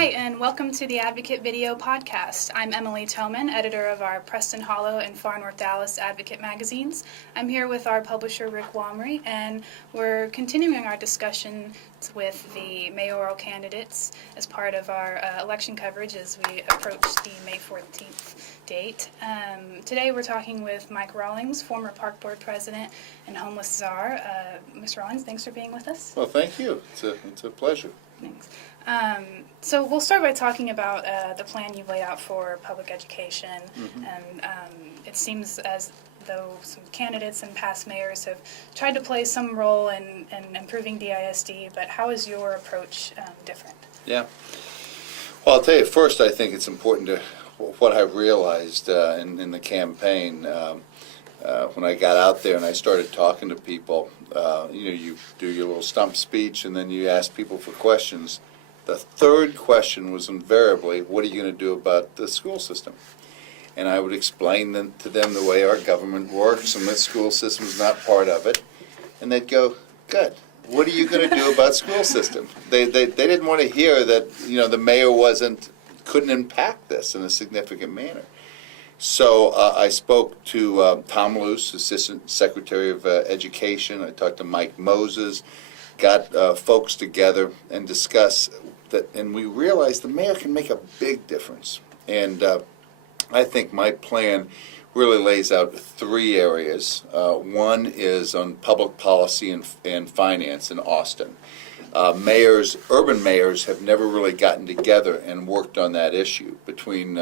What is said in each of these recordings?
Hi, and welcome to the Advocate Video Podcast. I'm Emily Toman, editor of our Preston Hollow and Far North Dallas Advocate magazines. I'm here with our publisher, Rick Wamre, and we're continuing our discussions with the mayoral candidates as part of our election coverage as we approach the May 14th date. Today we're talking with Mike Rawlings, former Park Board President and homeless czar. Mr. Rawlings, thanks for being with us. Well, thank you. It's a pleasure. Thanks. So we'll start by talking about the plan you've laid out for public education. Mm-hmm. And it seems as though some candidates and past mayors have tried to play some role in improving DISD, but how is your approach different? Yeah. Well, I'll tell you, first, I think it's important to what I realized in the campaign when I got out there and I started talking to people. You do your little stump speech and then you ask people for questions. The third question was invariably, what are you going to do about the school system? And I would explain to them the way our government works and the school system is not part of it. And they'd go, good. What are you going to do about school system? They didn't want to hear that the mayor couldn't impact this in a significant manner. So I spoke to Tom Luce, Assistant Secretary of Education. I talked to Mike Moses, got folks together and discuss that, and we realized the mayor can make a big difference. And I think my plan really lays out three areas. One is on public policy and finance in Austin. Urban mayors have never really gotten together and worked on that issue. Between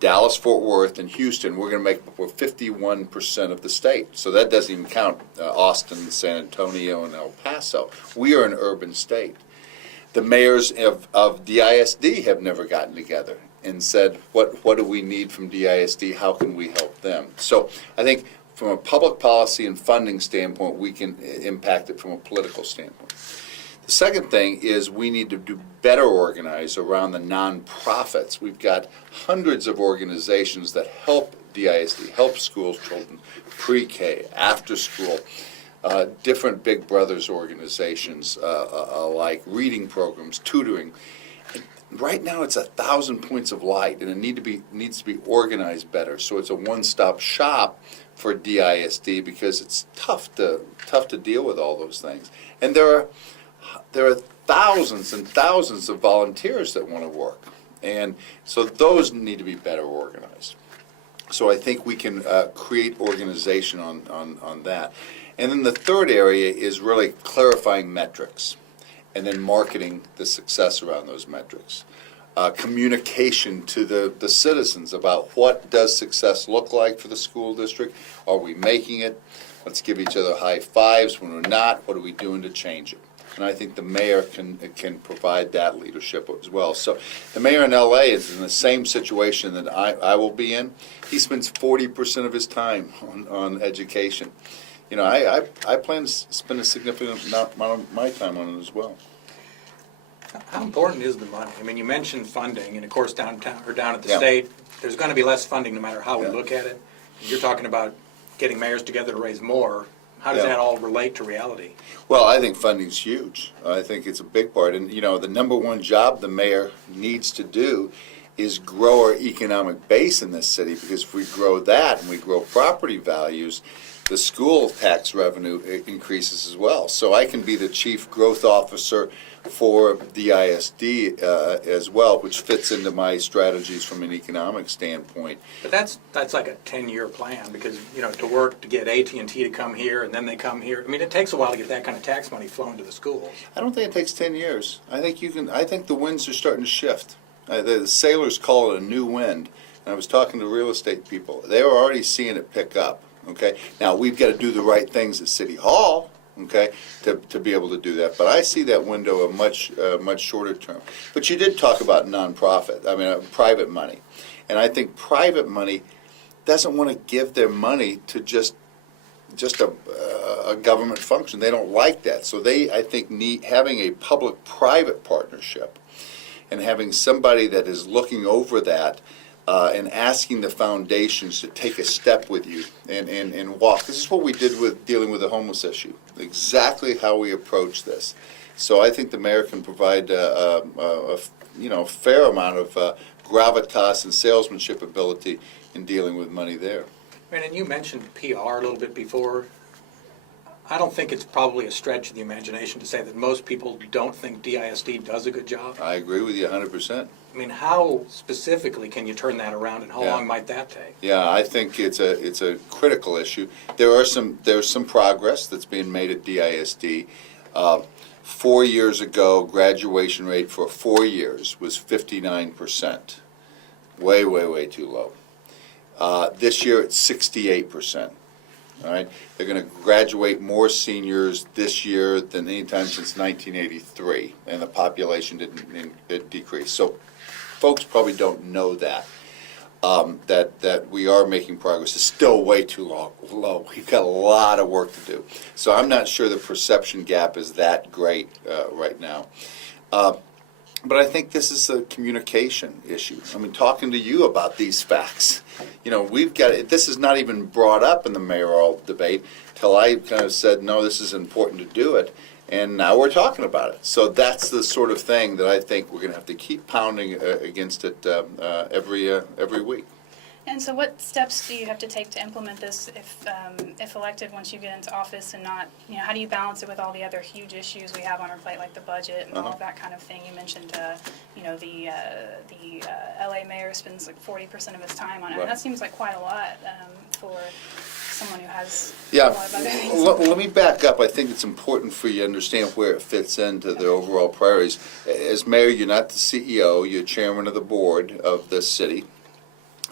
Dallas, Fort Worth, and Houston, we're going to make up for 51% of the state. So that doesn't even count Austin, San Antonio, and El Paso. We are an urban state. The mayors of DISD have never gotten together and said, what do we need from DISD? How can we help them? So I think from a public policy and funding standpoint, we can impact it from a political standpoint. The second thing is we need to do better organize around the nonprofits. We've got hundreds of organizations that help DISD, help schools, children, pre-K, after school, different Big Brothers organizations like reading programs, tutoring. Right now it's 1,000 points of light, and it needs to be organized better. So it's a one-stop shop for DISD because it's tough to deal with all those things. And there are thousands and thousands of volunteers that want to work, and so those need to be better organized. So I think we can create organization on that. And then the third area is really clarifying metrics and then marketing the success around those metrics. Communication to the citizens about what does success look like for the school district. Are we making it? Let's give each other high fives. When we're not, what are we doing to change it? And I think the mayor can provide that leadership as well. So the mayor in LA is in the same situation that I will be in. He spends 40% of his time on education. I plan to spend a significant amount of my time on it as well. How important is the money? I mean, you mentioned funding, and of course downtown or down at the state, there's going to be less funding no matter how we look at it. You're talking about getting mayors together to raise more. How does that all relate to reality? Well, I think funding's huge. I think it's a big part. And, the number one job the mayor needs to do is grow our economic base in this city, because if we grow that and we grow property values, the school tax revenue increases as well. So I can be the chief growth officer for DISD as well, which fits into my strategies from an economic standpoint. But that's like a 10-year plan, because to work to get AT&T to come here and then they come here. I mean, it takes a while to get that kind of tax money flowing to the schools. I don't think it takes 10 years. I think the winds are starting to shift. The sailors call it a new wind. And I was talking to real estate people. They were already seeing it pick up. Okay. Now we've got to do the right things at City Hall, okay, to be able to do that. But I see that window a much shorter term. But you did talk about nonprofit. I mean, private money, and I think private money doesn't want to give their money to just a government function. They don't like that. So I think need having a public-private partnership and having somebody that is looking over that. And asking the foundations to take a step with you and walk. This is what we did with dealing with the homeless issue. Exactly how we approach this. So I think the mayor can provide fair amount of gravitas and salesmanship ability in dealing with money there. And you mentioned PR a little bit before. I don't think it's probably a stretch of the imagination to say that most people don't think DISD does a good job. I agree with you 100%. I mean, how specifically can you turn that around, and how long might that take? Yeah, I think it's a critical issue. There's some progress that's being made at DISD. 4 years ago, graduation rate for 4 years was 59%. Way too low. This year it's 68%. All right, they're going to graduate more seniors this year than any time since 1983, and the population didn't decrease. So, folks probably don't know that that we are making progress. It's still way too low. We've got a lot of work to do. So I'm not sure the perception gap is that great right now. But I think this is a communication issue. I mean, talking to you about these facts, we've got this is not even brought up in the mayoral debate till I kind of said, no, this is important to do it, and now we're talking about it. So that's the sort of thing that I think we're going to have to keep pounding against it every week. And so what steps do you have to take to implement this if elected once you get into office, and not, how do you balance it with all the other huge issues we have on our plate, like the budget and all of that kind of thing? You mentioned, the LA mayor spends like 40% of his time on it. Right. That seems like quite a lot for someone who has a Yeah, lot of other things. let me back up. I think it's important for you to understand where it fits into the overall priorities. As mayor, you're not the CEO, you're chairman of the board of this city.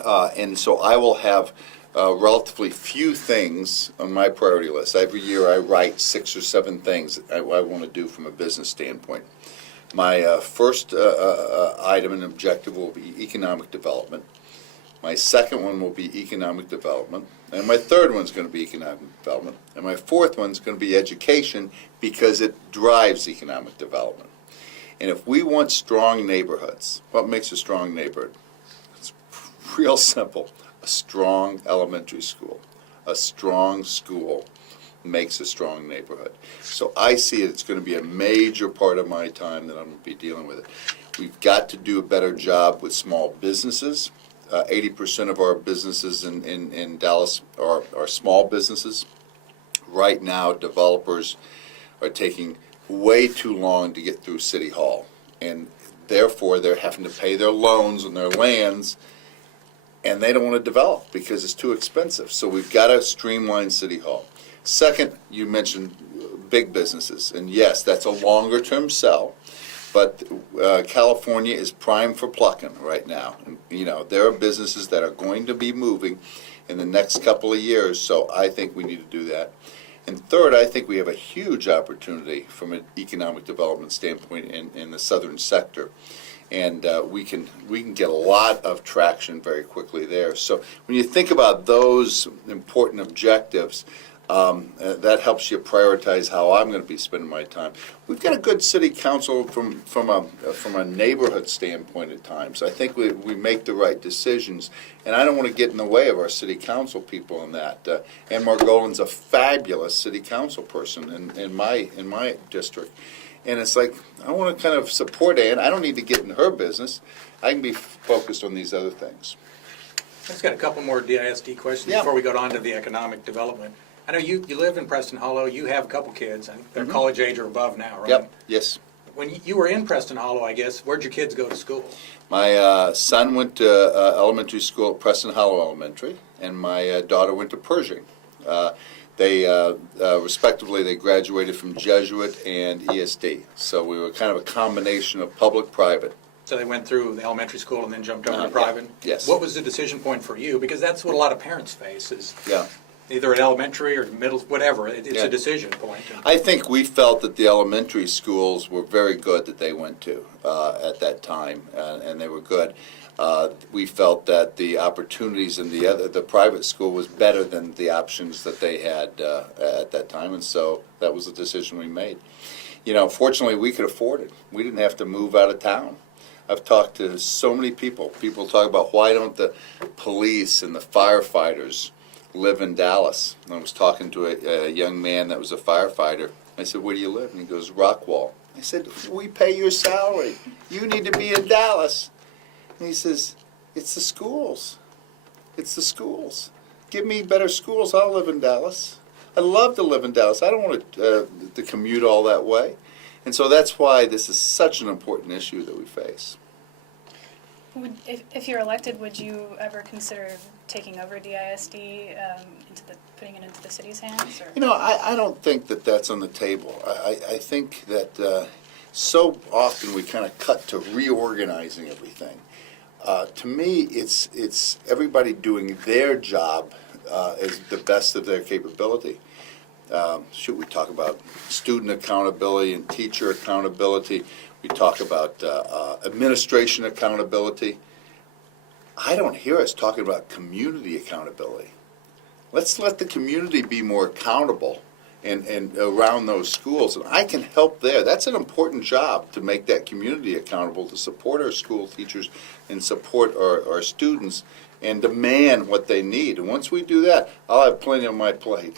And so I will have relatively few things on my priority list. Every year I write 6 or 7 things I want to do from a business standpoint. My first item and objective will be economic development. My second one will be economic development. And my third one's going to be economic development. And my fourth one's going to be education, because it drives economic development. And if we want strong neighborhoods, what makes a strong neighborhood? Real simple. A strong elementary school. A strong school makes a strong neighborhood. So I see it's going to be a major part of my time that I'm going to be dealing with it. We've got to do a better job with small businesses. 80% of our businesses in Dallas are small businesses. Right now, developers are taking way too long to get through City Hall. And therefore, they're having to pay their loans on their lands, and they don't want to develop because it's too expensive. So we've got to streamline City Hall. Second, you mentioned big businesses, and yes, that's a longer term sell, but California is prime for plucking right now. There are businesses that are going to be moving in the next couple of years, so I think we need to do that. And third, I think we have a huge opportunity from an economic development standpoint in the southern sector. And we can get a lot of traction very quickly there. So when you think about those important objectives, that helps you prioritize how I'm going to be spending my time. We've got a good city council from a neighborhood standpoint at times. I think we make the right decisions, and I don't want to get in the way of our city council people in that. Ann Margolin's a fabulous city council person in my district. And it's like, I want to kind of support Ann. I don't need to get in her business. I can be focused on these other things. I've just got a couple more DISD questions before we go on to the economic development. I know you live in Preston Hollow. You have a couple kids. I think they're college age or above now, right? Yep, yes. When you were in Preston Hollow, I guess, where'd your kids go to school? My son went to elementary school at Preston Hollow Elementary, and my daughter went to Pershing. They respectively, they graduated from Jesuit and ESD. So we were kind of a combination of public-private. So they went through the elementary school and then jumped over to private? Yeah. Yes. What was the decision point for you? Because that's what a lot of parents face, is Yeah. either at elementary or middle, whatever. It's a decision point. I think we felt that the elementary schools were very good that they went to at that time, and they were good. We felt that the opportunities in the private school was better than the options that they had at that time, and so that was the decision we made. Fortunately, we could afford it. We didn't have to move out of town. I've talked to so many people. People talk about, why don't the police and the firefighters live in Dallas? And I was talking to a young man that was a firefighter. I said, where do you live? And he goes, Rockwall. I said, we pay your salary. You need to be in Dallas. And he says, it's the schools. It's the schools. Give me better schools. I'll live in Dallas. I'd love to live in Dallas. I don't want to commute all that way. And so that's why this is such an important issue that we face. If you're elected, would you ever consider taking over DISD, putting it into the city's hands? Or? You know, I don't think that that's on the table. I think that so often we kind of cut to reorganizing everything. To me, it's everybody doing their job as the best of their capability. We talk about student accountability and teacher accountability. We talk about administration accountability. I don't hear us talking about community accountability. Let's let the community be more accountable and around those schools. And I can help there. That's an important job, to make that community accountable, to support our school teachers and support our students and demand what they need. And once we do that, I'll have plenty on my plate.